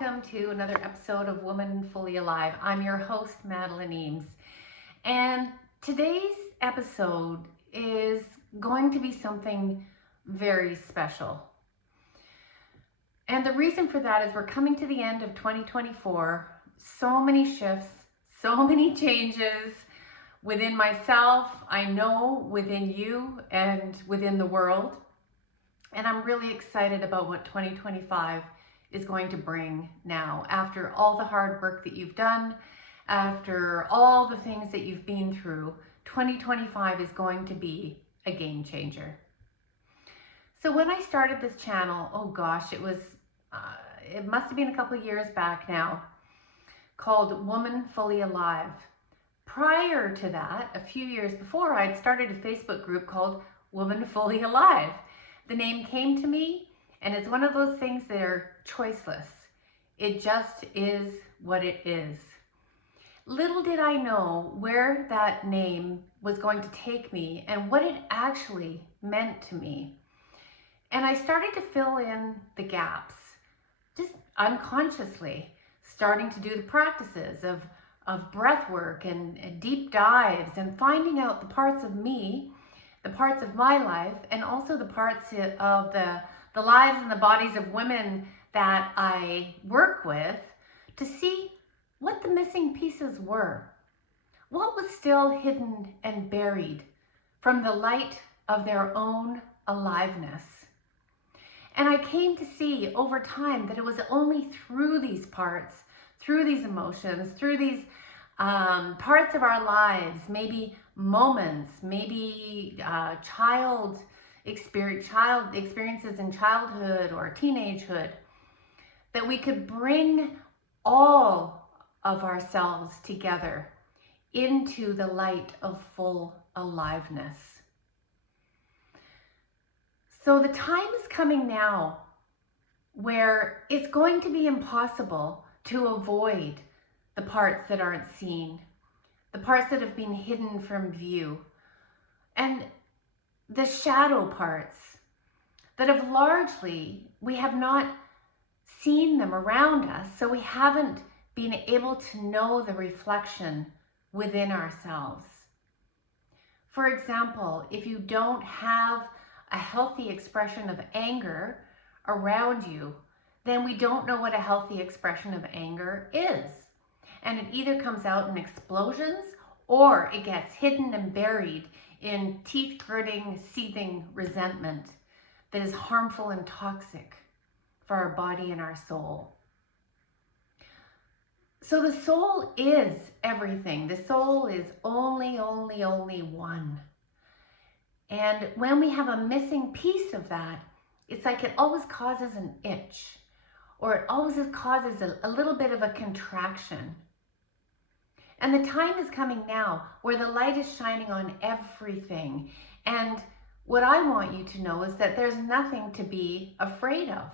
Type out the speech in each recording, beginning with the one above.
welcome to another episode of Woman Fully Alive. I'm your host, Madeleine Eames, and today's episode is going to be something very special. And the reason for that is we're coming to the end of 2024. So many shifts, so many changes within myself, I know within you and within the world. And I'm really excited about what 2025 is going to bring now. After all the hard work that you've done, after all the things that you've been through, 2025 is going to be a game changer. So when I started this channel, oh gosh, it must have been a couple of years back now, called Woman Fully Alive. Prior to that, a few years before, I'd started a Facebook group called Woman Fully Alive. The name came to me, and it's one of those things that are choiceless. It just is what it is. Little did I know where that name was going to take me and what it actually meant to me. And I started to fill in the gaps, just unconsciously, starting to do the practices of breathwork and deep dives and finding out the parts of me, the parts of my life, and also the parts of the lives and the bodies of women that I work with, to see what the missing pieces were. What was still hidden and buried from the light of their own aliveness. And I came to see over time that it was only through these parts, through these emotions, through these parts of our lives, maybe moments, maybe experiences in childhood or teenagehood, that we could bring all of ourselves together into the light of full aliveness. So the time is coming now where it's going to be impossible to avoid the parts that aren't seen, the parts that have been hidden from view, and the shadow parts that have largely, we have not seen them around us, so we haven't been able to know the reflection within ourselves. For example, if you don't have a healthy expression of anger around you, then we don't know what a healthy expression of anger is. And it either comes out in explosions or it gets hidden and buried in teeth-gritting, seething resentment that is harmful and toxic for our body and our soul. So the soul is everything. The soul is only one. And when we have a missing piece of that, it's like it always causes an itch, or it always causes a little bit of a contraction. And the time is coming now where the light is shining on everything. And what I want you to know is that there's nothing to be afraid of,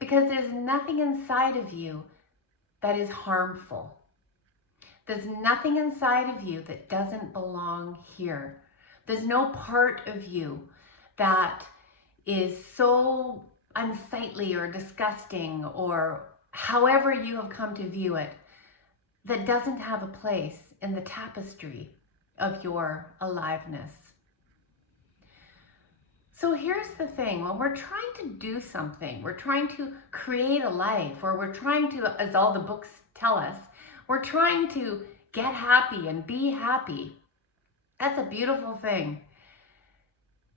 because there's nothing inside of you that is harmful. There's nothing inside of you that doesn't belong here. There's no part of you that is so unsightly or disgusting, or however you have come to view it, that doesn't have a place in the tapestry of your aliveness. So here's the thing, when we're trying to do something, we're trying to create a life, or we're trying to, as all the books tell us, we're trying to get happy and be happy. That's a beautiful thing.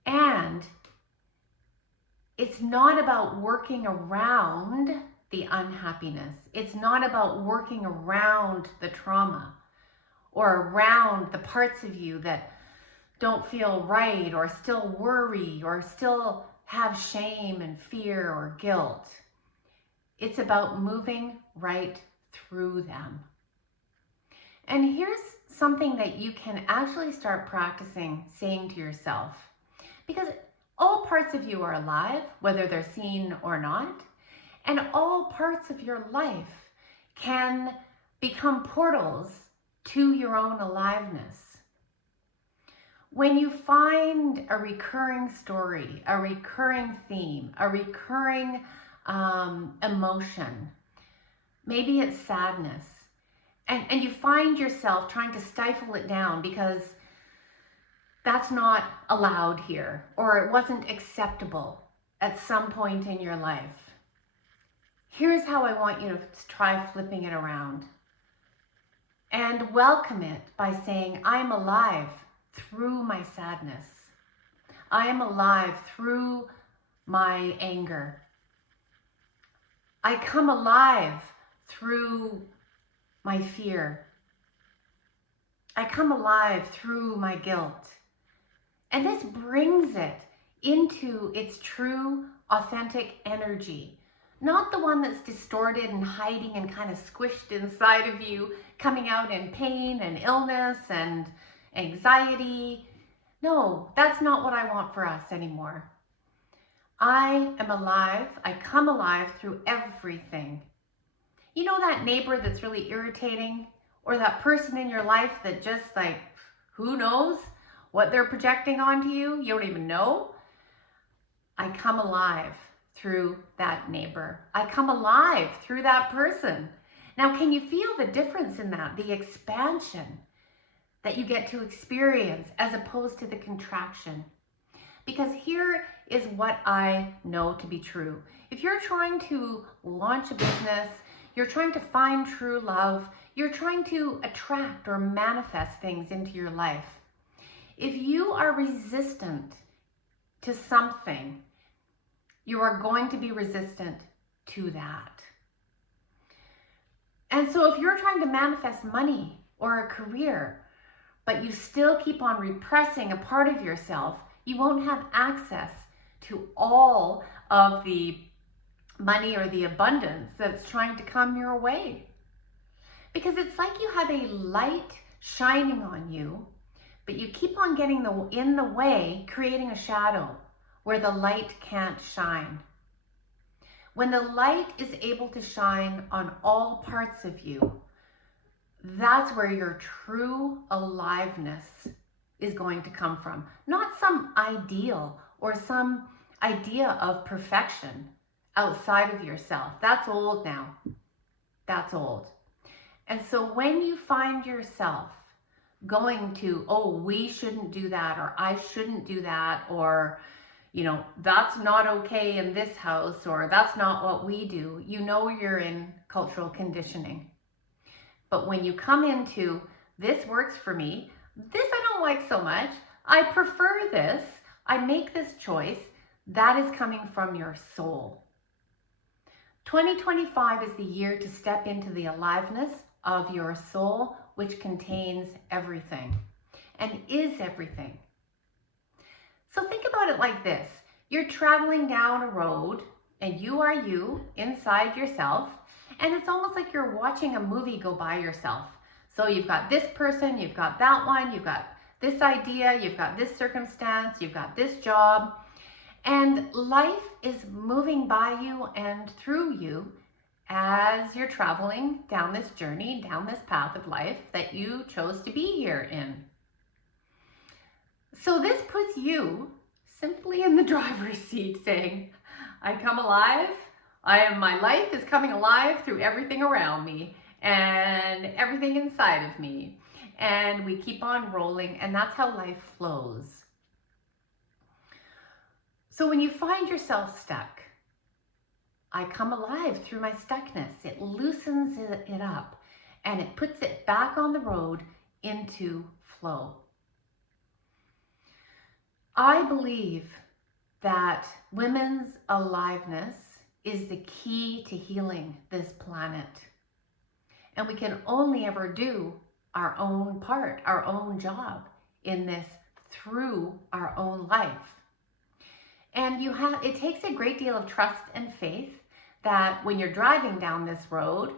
And it's not about working around the unhappiness. It's not about working around the trauma or around the parts of you that don't feel right, or still worry, or still have shame and fear or guilt. It's about moving right through them. And here's something that you can actually start practicing saying to yourself, because all parts of you are alive, whether they're seen or not, and all parts of your life can become portals to your own aliveness. When you find a recurring story, a recurring theme, a recurring emotion, Maybe it's sadness. And you find yourself trying to stifle it down because that's not allowed here, or it wasn't acceptable at some point in your life. Here's how I want you to try flipping it around. And welcome it by saying, I'm alive through my sadness. I am alive through my anger. I come alive through my fear. I come alive through my guilt. And this brings it into its true, authentic energy. Not the one that's distorted and hiding and kind of squished inside of you, coming out in pain and illness and anxiety. No, that's not what I want for us anymore. I am alive. I come alive through everything. You know that neighbor that's really irritating? Or that person in your life that just like, who knows what they're projecting onto you? You don't even know. I come alive through that neighbor. I come alive through that person. Now, can you feel the difference in that? The expansion that you get to experience as opposed to the contraction. Because here is what I know to be true. If you're trying to launch a business, you're trying to find true love, you're trying to attract or manifest things into your life. If you are resistant to something, you are going to be resistant to that. And so if you're trying to manifest money or a career, but you still keep on repressing a part of yourself, you won't have access to all of the money or the abundance that's trying to come your way. Because it's like you have a light shining on you, but you keep on getting in the way, creating a shadow where the light can't shine. When the light is able to shine on all parts of you, that's where your true aliveness is going to come from. Not some ideal or some idea of perfection outside of yourself. That's old now. That's old. And so when you find yourself going to, oh, we shouldn't do that, or I shouldn't do that, or, you know, that's not okay in this house, or that's not what we do, you know you're in cultural conditioning. But when you come into, this works for me, this I don't like so much, I prefer this, I make this choice, that is coming from your soul. 2025 is the year to step into the aliveness of your soul, which contains everything and is everything. So think about it like this. You're traveling down a road and you are you inside yourself, and it's almost like you're watching a movie go by yourself. So you've got this person, you've got that one, you've got this idea, you've got this circumstance, you've got this job, and life is moving by you and through you as you're traveling down this journey, down this path of life that you chose to be here in. So this puts you simply in the driver's seat saying, I come alive, my life is coming alive through everything around me and everything inside of me. And we keep on rolling, and that's how life flows. So when you find yourself stuck, I come alive through my stuckness. It loosens it up and it puts it back on the road into flow. I believe that women's aliveness is the key to healing this planet. And we can only ever do our own part, our own job in this through our own life. And it takes a great deal of trust and faith that when you're driving down this road,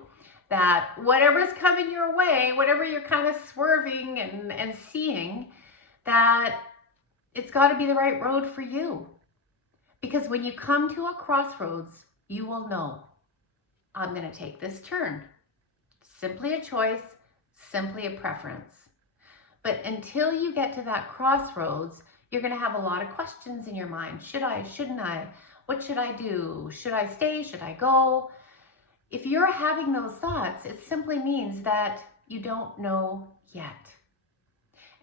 that whatever's coming your way, whatever you're kind of swerving and seeing, that it's got to be the right road for you. Because when you come to a crossroads, you will know, I'm going to take this turn. Simply a choice, simply a preference. But until you get to that crossroads, you're going to have a lot of questions in your mind. Should I? Shouldn't I? What should I do? Should I stay? Should I go? If you're having those thoughts, it simply means that you don't know yet.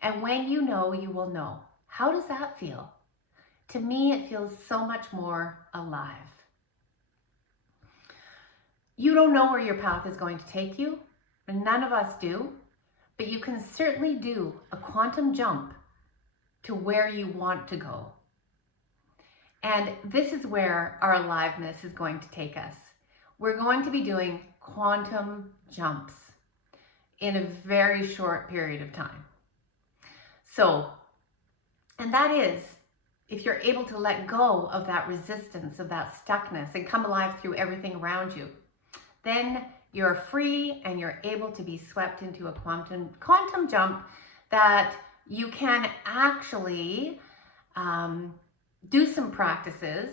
And when you know, you will know. How does that feel? To me, it feels so much more alive. You don't know where your path is going to take you, and none of us do, but you can certainly do a quantum jump to where you want to go. And this is where our aliveness is going to take us. We're going to be doing quantum jumps in a very short period of time. So, and that is, if you're able to let go of that resistance, of that stuckness, and come alive through everything around you, then you're free and you're able to be swept into a quantum jump that you can actually do some practices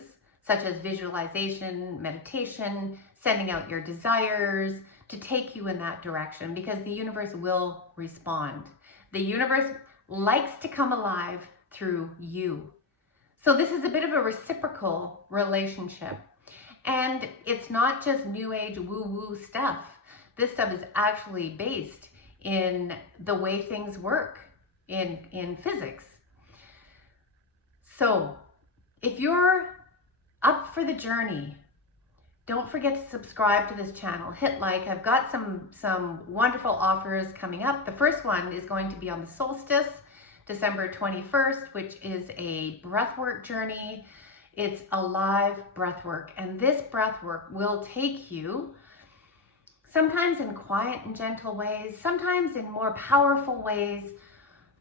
such as visualization, meditation, sending out your desires to take you in that direction, because the universe will respond. The universe likes to come alive through you. So this is a bit of a reciprocal relationship. And it's not just new age woo-woo stuff. This stuff is actually based in the way things work in physics. So if you're up for the journey, don't forget to subscribe to this channel. Hit like. I've got some wonderful offers coming up. The first one is going to be on the solstice, December 21st, which is a breathwork journey. It's a live breathwork, and this breathwork will take you sometimes in quiet and gentle ways, sometimes in more powerful ways,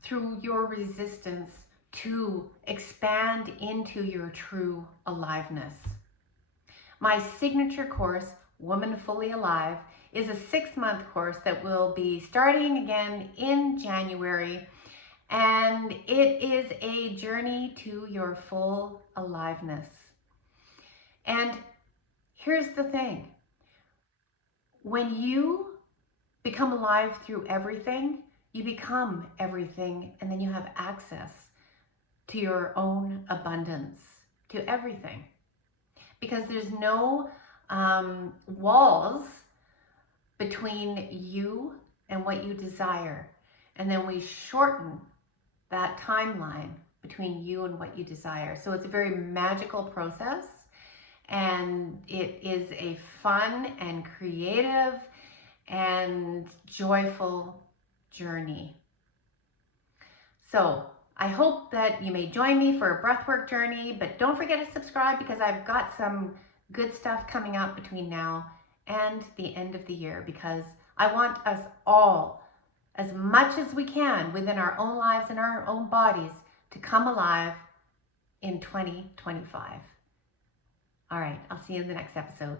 through your resistance to expand into your true aliveness. My signature course, Woman Fully Alive, is a 6-month course that will be starting again in January. And it is a journey to your full aliveness. And here's the thing. When you become alive through everything, you become everything, and then you have access to your own abundance, to everything. Because there's no walls between you and what you desire. And then we shorten that timeline between you and what you desire. So it's a very magical process, and it is a fun and creative and joyful journey. So I hope that you may join me for a breathwork journey, but don't forget to subscribe, because I've got some good stuff coming up between now and the end of the year, because I want us all, as much as we can within our own lives and our own bodies, to come alive in 2025. All right, I'll see you in the next episode.